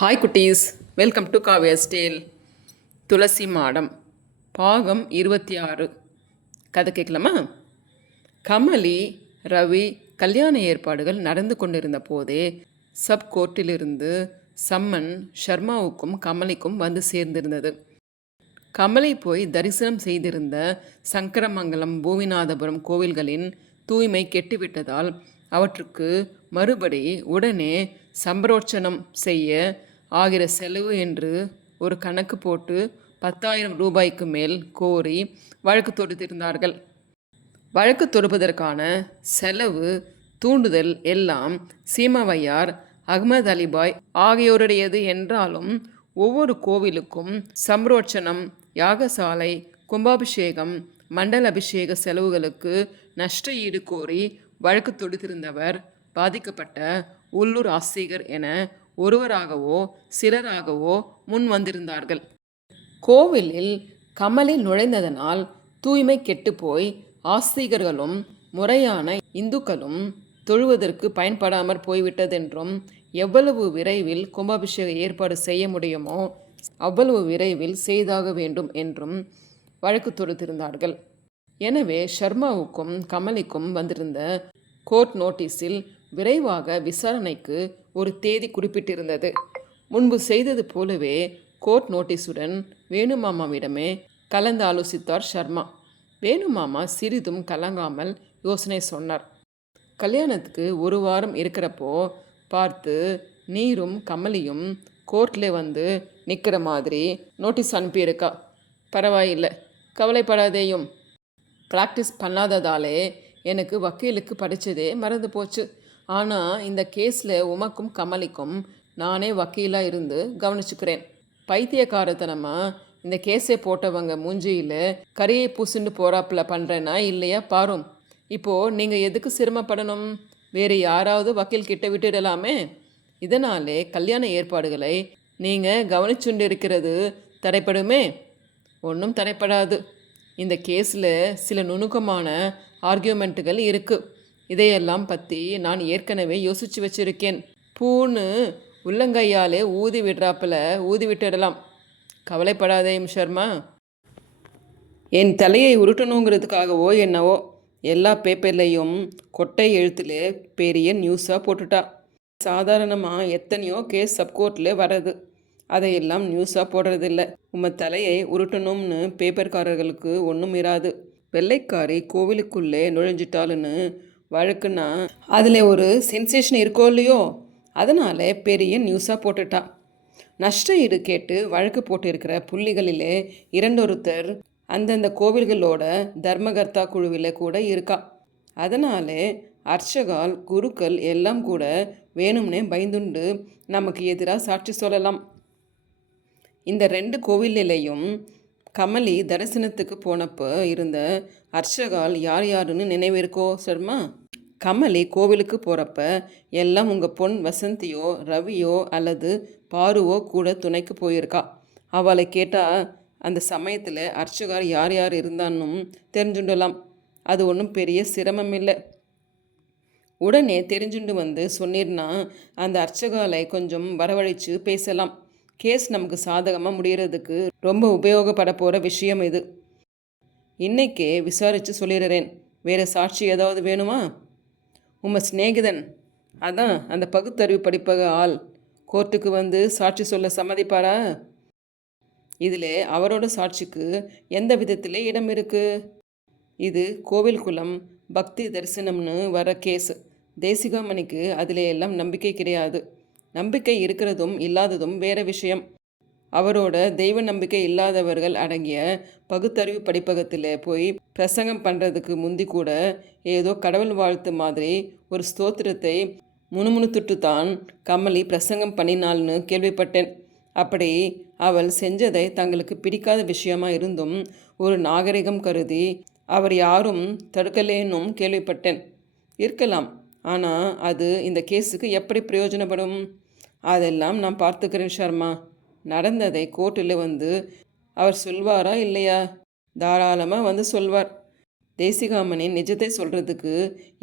Hi குட்டீஸ், welcome to Kavya's Dale. துளசி மாடம் பாகம் 26. கதை கேட்கலாமா? கமலி, ரவி கல்யாண ஏற்பாடுகள் நடந்து கொண்டிருந்த போதே சப் கோர்ட்டிலிருந்து சம்மன் ஷர்மாவுக்கும் கமலிக்கும் வந்து சேர்ந்திருந்தது. கமலை போய் தரிசனம் செய்திருந்த சங்கரமங்கலம், பூமிநாதபுரம் கோவில்களின் தூய்மை கெட்டுவிட்டதால் அவற்றுக்கு மறுபடி உடனே சம்பரோட்சணம் செய்ய ஆகிற செலவு என்று ஒரு கணக்கு போட்டு 10,000 ரூபாய்க்கு மேல் கோரி வழக்கு தொடுத்திருந்தார்கள். வழக்கு தொடுப்பதற்கான செலவு, தூண்டுதல் எல்லாம் சீமாவையார், அகமது அலிபாய் ஆகியோருடையது என்றாலும் ஒவ்வொரு கோவிலுக்கும் சம்பரோட்சணம், யாகசாலை, கும்பாபிஷேகம், மண்டல அபிஷேக செலவுகளுக்கு நஷ்ட ஈடு கோரி வழக்கு தொடுத்திருந்தவர் பாதிக்கப்பட்ட உள்ளூர் ஆஸ்திகர் என ஒருவராகவோ சிலராகவோ முன் வந்திருந்தார்கள். கோவிலில் கமலி நுழைந்ததனால் தூய்மை கெட்டுப்போய் ஆஸ்திகர்களும் முறையான இந்துக்களும் தொழுவதற்கு பயன்படாமற் போய்விட்டதென்றும், எவ்வளவு விரைவில் கும்பாபிஷேக ஏற்பாடு செய்ய முடியுமோ அவ்வளவு விரைவில் செய்தாக வேண்டும் என்றும் வழக்கு தொடுத்திருந்தார்கள். எனவே ஷர்மாவுக்கும் கமலிக்கும் வந்திருந்த கோர்ட் நோட்டீஸில் விரைவாக விசாரணைக்கு ஒரு தேதி குறிப்பிட்டிருந்தது. முன்பு செய்தது போலவே கோர்ட் நோட்டீஸுடன் வேணுமாமாவிடமே கலந்து ஆலோசித்தார் ஷர்மா. வேணுமாமா சிறிதும் கலங்காமல் யோசனை சொன்னார். கல்யாணத்துக்கு ஒரு வாரம் இருக்கிறப்போ பார்த்து நீரும் கமலியும் கோர்ட்டில் வந்து நிற்கிற மாதிரி நோட்டீஸ் அனுப்பியிருக்கா. பரவாயில்லை, கவலைப்படாதேயும். ப்ராக்டிஸ் பண்ணாததாலே எனக்கு வக்கீலுக்கு படித்ததே மறந்து போச்சு. ஆனால் இந்த கேஸில் உமக்கும் கமலிக்கும் நானே வக்கீலாக இருந்து கவனிச்சுக்கிறேன். பைத்தியக்காரத்தனமாக இந்த கேஸை போட்டவங்க மூஞ்சியில் கரியை பூசுண்டு போறாப்புல பண்ணுறேன்னா இல்லையா பாரும். இப்போது நீங்கள் எதுக்கு சிரமப்படணும்? வேறு யாராவது வக்கீல் கிட்ட விட்டுடலாமே. இதனாலே கல்யாண ஏற்பாடுகளை நீங்கள் கவனிச்சுண்டு இருக்கிறது தடைப்படுமே? ஒன்றும் தடைப்படாது. இந்த கேஸில் சில நுணுக்கமான ஆர்கியூமெண்ட்டுகள் இருக்குது. இதையெல்லாம் பற்றி நான் ஏற்கனவே யோசித்து வச்சுருக்கேன். பூன்னு உள்ளங்கையாலே ஊதி விடுறாப்புல ஊதி விட்டுடலாம். கவலைப்படாதேயும் ஷர்மா. என் தலையை உருட்டணுங்கிறதுக்காகவோ என்னவோ எல்லா பேப்பர்லேயும் கொட்டை எழுத்தில் பெரிய நியூஸாக போட்டுட்டா. சாதாரணமாக எத்தனையோ கேஸ் சப்கோர்ட்டில் வர்றது, அதையெல்லாம் நியூஸாக போடுறதில்ல. தலையை உருட்டணும்னு பேப்பர்காரர்களுக்கு ஒன்றும் இராது. வெள்ளைக்காரி கோவிலுக்குள்ளே நுழைஞ்சிட்டாலுன்னு வழக்குன்னா அதில் ஒரு சென்சேஷன் இருக்கோ இல்லையோ, அதனால் பெரிய நியூஸாக போட்டுட்டா. நஷ்ட ஈடு கேட்டு வழக்கு போட்டிருக்கிற புள்ளிகளிலே இரண்டொருத்தர் அந்தந்த கோவில்களோட தர்மகர்த்தா குழுவில் கூட இருக்கா. அதனாலே அர்ச்சகால், குருக்கள் எல்லாம் கூட வேணும்னே பயந்துண்டு நமக்கு எதிராக சாட்சி சொல்லலாம். இந்த 2 கோவிலையும் கமலி தரிசனத்துக்கு போனப்போ இருந்த அர்ச்சகால் யார் யாருன்னு நினைவிருக்கோ ஷர்மா? கமலி கோவிலுக்கு போகிறப்ப எல்லாம் உங்கள் பொன் வசந்தியோ, ரவியோ அல்லது பாருவோ கூட துணைக்கு போயிருக்கா. அவளை கேட்டால் அந்த சமயத்தில் அர்ச்சகார் யார் யார் இருந்தான்னும் தெரிஞ்சுண்டலாம். அது ஒன்றும் பெரிய சிரமம் இல்லை. உடனே தெரிஞ்சுண்டு வந்து சொன்னீர்னா அந்த அர்ச்சகாலை கொஞ்சம் வரவழைச்சு பேசலாம். கேஸ் நமக்கு சாதகமாக முடிகிறதுக்கு ரொம்ப உபயோகப்பட போகிற விஷயம் இது. இன்னைக்கே விசாரித்து சொல்லிடுறேன். வேறு சாட்சி ஏதாவது வேணுமா? உங்கள் சிநேகிதன், அதான் அந்த பகுத்தறிவு படிப்பக ஆள், கோர்ட்டுக்கு வந்து சாட்சி சொல்ல சம்மதிப்பாரா? இதில் அவரோட சாட்சிக்கு எந்த விதத்தில் இடம் இருக்குது? இது கோவில் குலம் பக்தி தரிசனம்னு வர கேஸ். தேசிகாமணிக்கு அதில் எல்லாம் நம்பிக்கை கிடையாது. நம்பிக்கை இருக்கிறதும் இல்லாததும் வேற விஷயம். அவரோட தெய்வ நம்பிக்கை இல்லாதவர்கள் அடங்கிய பகுத்தறிவு படிப்பகத்தில் போய் பிரசங்கம் பண்ணுறதுக்கு முந்தி கூட ஏதோ கடவுள் வாழ்த்து மாதிரி ஒரு ஸ்தோத்திரத்தை முணுமுணுத்துட்டு தான் கமலி பிரசங்கம் பண்ணினாள்னு கேள்விப்பட்டேன். அப்படி அவள் செஞ்சதை தங்களுக்கு பிடிக்காத விஷயமா இருந்தும் ஒரு நாகரிகம் கருதி அவர் யாரும் தடுக்கலேன்னும் கேள்விப்பட்டேன். இருக்கலாம், ஆனால் அது இந்த கேஸுக்கு எப்படி பிரயோஜனப்படும்? அதெல்லாம் நான் பார்த்துக்கிறேன் ஷர்மா. நடந்ததை கோர்ட்டில் வந்து அவர் சொல்வாரா இல்லையா? தாராளமாக வந்து சொல்வார். தேசிகாமனின் நிஜத்தை சொல்கிறதுக்கு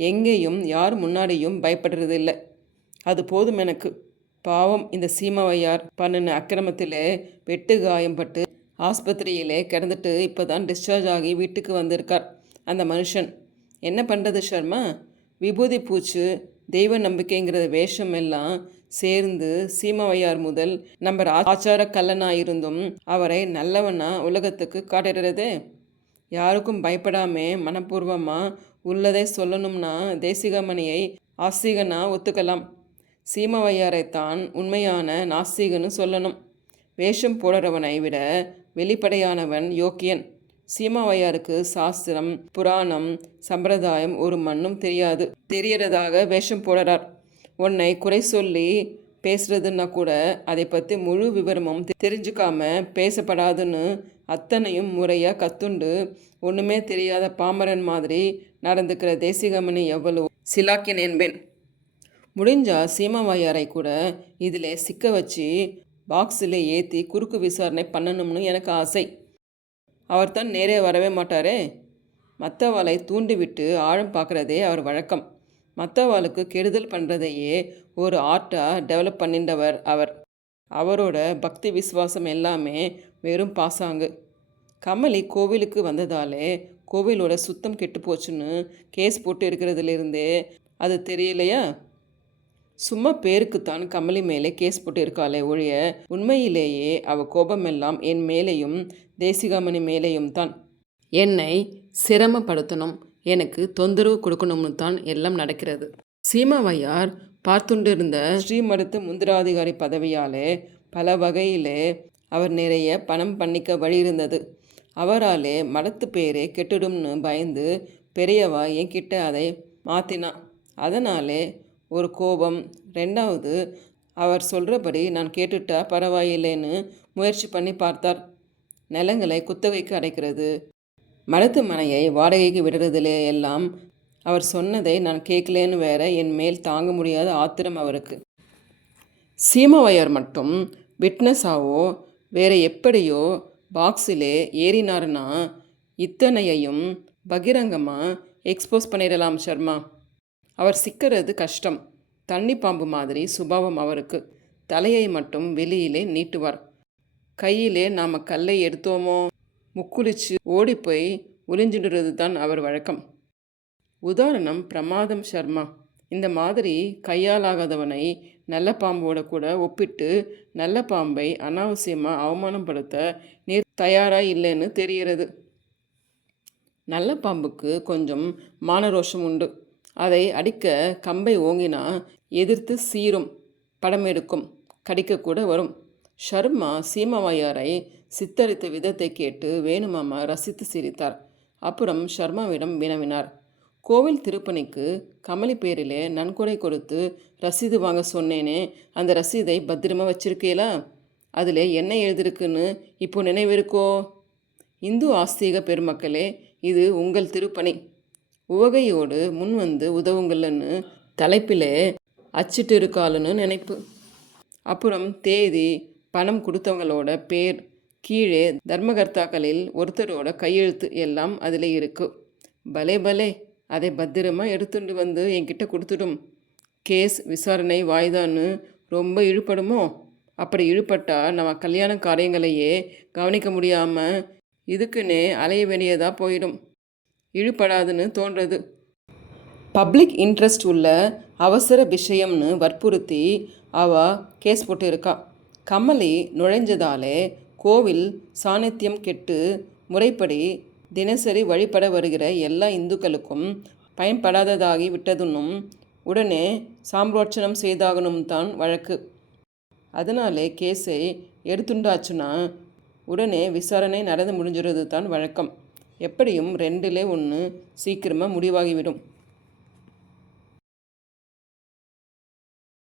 எங்கேயும் யார் முன்னாடியும் பயப்படுறதில்லை. அது போதும் எனக்கு. பாவம் இந்த சீமாவையார் பண்ணின அக்கிரமத்திலே வெட்டு காயம்பட்டு ஆஸ்பத்திரியிலே கிடந்துட்டு இப்போ தான் டிஸ்சார்ஜ் ஆகி வீட்டுக்கு வந்திருக்கார் அந்த மனுஷன். என்ன பண்ணுறது சர்மா, விபூதி பூச்சு தெய்வ நம்பிக்கைங்கிற வேஷம் எல்லாம் சேர்ந்து சீமாவையார் முதல் நம்ம ஆச்சார கல்லனாயிருந்தும் அவரை நல்லவனா உலகத்துக்கு காட்டுறதே. யாருக்கும் பயப்படாமே மனப்பூர்வமாக உள்ளதை சொல்லணும்னா தேசிகமணியை ஆஸ்திகனா ஒத்துக்கலாம். சீமாவையாரைத்தான் உண்மையான நாஸ்திகன்னு சொல்லணும். வேஷம் போடுறவனை விட வெளிப்படையானவன் யோக்கியன். சீமாவையாருக்கு சாஸ்திரம் புராணம் சம்பிரதாயம் ஒரு மண்ணும் தெரியறதாக வேஷம் போடுறார். உன்னை குறை சொல்லி பேசுறதுன்னா கூட அதை பற்றி முழு விவரமும் தெரிஞ்சுக்காம பேசப்படாதுன்னு அத்தனையும் முறையாக கத்துண்டு ஒன்றுமே தெரியாத பாமரன் மாதிரி நடந்துக்கிற தேசிகமணி எவ்வளோ சிலாக்கியன் என்பேன். முடிஞ்சா சீமாவையாரை கூட இதில் சிக்க வச்சு பாக்ஸில் ஏற்றி குறுக்கு விசாரணை பண்ணணும்னு எனக்கு ஆசை. அவர் தான் நேரே வரவே மாட்டாரே. மற்றவாளை தூண்டிவிட்டு ஆழம் பார்க்குறதே அவர் வழக்கம். மற்றவாளுக்கு கெடுதல் பண்ணுறதையே ஒரு ஆர்ட்டாக டெவலப் பண்ணிண்டவர் அவர். அவரோட பக்தி விசுவாசம் எல்லாமே வெறும் பாசாங்கு. கமலி கோவிலுக்கு வந்ததாலே கோவிலோட சுத்தம் கெட்டு போச்சுன்னு கேஸ் போட்டு இருக்கிறதுலேருந்தே அது தெரியலையா? சும்மா பேருக்குத்தான் கமலி மேலே கேஸ் போட்டு இருக்காளே ஒழிய உண்மையிலேயே அவள் கோபமெல்லாம் என் மேலேயும் தேசிகாமணி மேலேயும் தான். என்னை சிரமப்படுத்தணும், எனக்கு தொந்தரவு கொடுக்கணும்னு தான் எல்லாம் நடக்கிறது. சீமாவையார் பார்த்துண்டிருந்த ஸ்ரீமருத்து முந்திராதிகாரி பதவியாலே பல வகையிலே அவர் நிறைய பணம் பண்ணிக்க வழி இருந்தது. அவராலே மடத்து பேரே கெட்டுடும்னு பயந்து பெரியவா என்கிட்ட அதை மாற்றினான். அதனாலே ஒரு கோபம். ரெண்டாவது, அவர் சொல்கிறபடி நான் கேட்டுட்டா பரவாயில்லைன்னு முயற்சி பண்ணி பார்த்தார். நிலங்களை குத்தகைக்கு அடைக்கிறது, மடத்து மனையை வாடகைக்கு விடுறதுலே எல்லாம் அவர் சொன்னதை நான் கேட்கலேன்னு வேற என் மேல் தாங்க முடியாத ஆத்திரம் அவருக்கு. சீமாவையார் மட்டும் விட்னஸாவோ வேற எப்படியோ பாக்ஸிலே ஏறினார்னா இத்தனையையும் பகிரங்கமாக எக்ஸ்போஸ் பண்ணிடலாம் சர்மா. அவர் சிக்கிறது கஷ்டம். தண்ணி பாம்பு மாதிரி சுபாவம் அவருக்கு. தலையை மட்டும் வெளியிலே நீட்டுவார். கையிலே நாம் கல்லை எடுத்தோமோ முக்குளிச்சு ஓடிப்போய் ஒளிஞ்சிடுறது தான் அவர் வழக்கம். உதாரணம் பிரமாதம் சர்மா. இந்த மாதிரி கையாலாகாதவனை நல்ல பாம்போட கூட ஒப்பிட்டு நல்ல பாம்பை அனாவசியமாக அவமானப்படுத்த நீர் தயாராக இல்லைன்னு தெரிகிறது. நல்ல பாம்புக்கு கொஞ்சம் மானரோஷம் உண்டு. அதை அடிக்க கம்பை ஓங்கினா எதிர்த்து சீரும், படம் எடுக்கும், கடிக்கக்கூட வரும். ஷர்மா சீமாவையாரை சித்தரித்த விதத்தை கேட்டு வேணுமாமா ரசித்து சிரித்தார். அப்புறம் ஷர்மாவிடம் வினவினார், கோவில் திருப்பணிக்கு கமலி பேரிலே நன்கொடை கொடுத்து ரசீது வாங்க சொன்னேனே, அந்த ரசீதை பத்திரமா வச்சிருக்கீங்களா? அதில் என்ன எழுதிருக்குன்னு இப்போ நினைவிருக்கோ? இந்து ஆஸ்திக பெருமக்களே, இது உங்கள் திருப்பணி, உவகையோடு முன் வந்து உதவுங்கள்னு தலைப்பிலே அச்சிட்டு இருக்காளுன்னு நினைப்பு. அப்புறம் தேதி, பணம் கொடுத்தவங்களோட பேர், கீழே தர்மகர்த்தாக்களில் ஒருத்தரோட கையெழுத்து எல்லாம் அதில் இருக்கு. பலே பலே, அதை பத்திரமாக எடுத்துட்டு வந்து என்கிட்ட கொடுத்துடும். கேஸ் விசாரணை வாய்தான்னு ரொம்ப இழுபடுமோ? அப்படி இழுபட்டா நம்ம கல்யாண காரியங்களையே கவனிக்க முடியாமல் இதுக்குன்னே அலைய வேண்டியதாக போயிடும். இழுபடாதுன்னு தோன்றது. பப்ளிக் இன்ட்ரெஸ்ட் உள்ள அவசர விஷயம்னு வற்புறுத்தி கேஸ் போட்டு இருக்கா. கமலி நுழைஞ்சதாலே கோவில் சாநித்தியம் கெட்டு முறைப்படி தினசரி வழிபட வருகிற எல்லா இந்துக்களுக்கும் பயன்படாததாகி விட்டதுன்னும் உடனே சாம்ரோட்சணம் செய்தாகணும் தான் வழக்கு. அதனாலே கேஸை எடுத்துண்டாச்சுன்னா உடனே விசாரணை நடந்து முடிஞ்சுறது தான் வழக்கம். எப்படியும் 2ல் 1 சீக்கிரமாக முடிவாகிவிடும்.